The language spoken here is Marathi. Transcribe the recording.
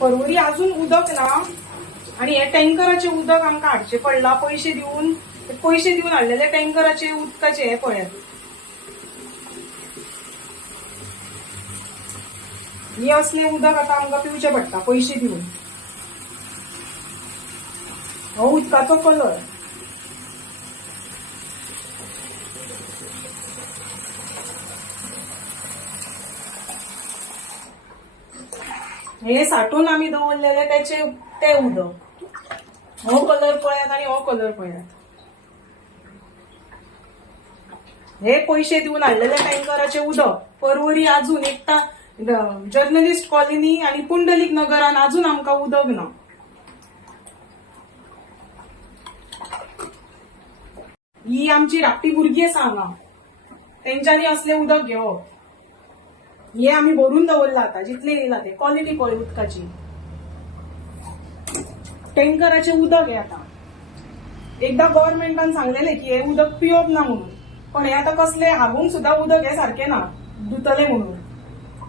परवरी अजून उदक ना आणि हे टँकराचे उदक आमकां हाडचे पडला पैसे देऊन हाडलेले टँकराचे उदकाचे हे पळयात. हे असले उदक आता आमकां पिवचे पडटा पैसे दिवन. हो उदकाचो कलर. हे साठवून आम्ही दवरलेले त्याचे ते उदक. हो कलर पळयात आणि हो कलर पळयात. हे पैसे देऊन हाडलेले टँकराचे उदक परवरी अजून एकटा जर्नलिस्ट कॉलनी आणि पुंडलिक नगरान अजून आमकां उदक ना. ही आमची रापटी भुरगीं आसा हांगा, तेंच्यांनी असले उदक घेवप. हे आम्ही भरून दवरला आता जितले येयला ते क्वालिटी पळय उदकाची. टँकराचे उदक हे आता. एकदा गव्हर्नमेंटान सांगलेले की हे उदक पिवप ना म्हणून, पण हे आता कसले हागूंक सुद्धा उदक हे सारखे ना धुतले म्हणून.